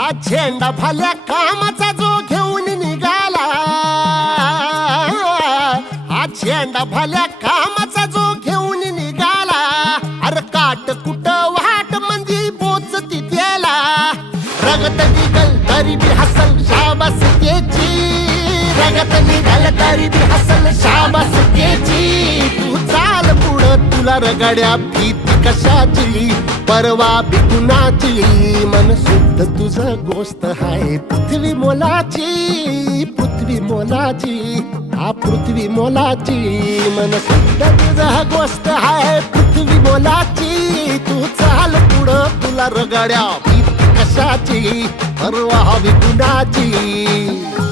हा झेंडा भल्या कामाचा जो घेऊन निघाला, हा झेंडा भल्या कामाचा जो घेऊन निघाला, अरे काट कुट वाट म्हणजे पोचती त्याला, रगत निघल तरी बी हसल शाबास त्याची, रगत निघल तरी बी हसल शाबास त्याची, तू चाल पुढं तुला रगड्या भीती कशाची, परवा बी कुणाची, मन शुद्ध तुझं गोष्ट हाय पृथ्वी मोलाची, पृथ्वी मोलाची, हा पृथ्वी मोलाची, मन शुद्ध तुझं गोष्ट हाय पृथ्वी मोलाची, तू चाल पुढं तुला रगड्या भीती कशाची, परवा बी कुणाची.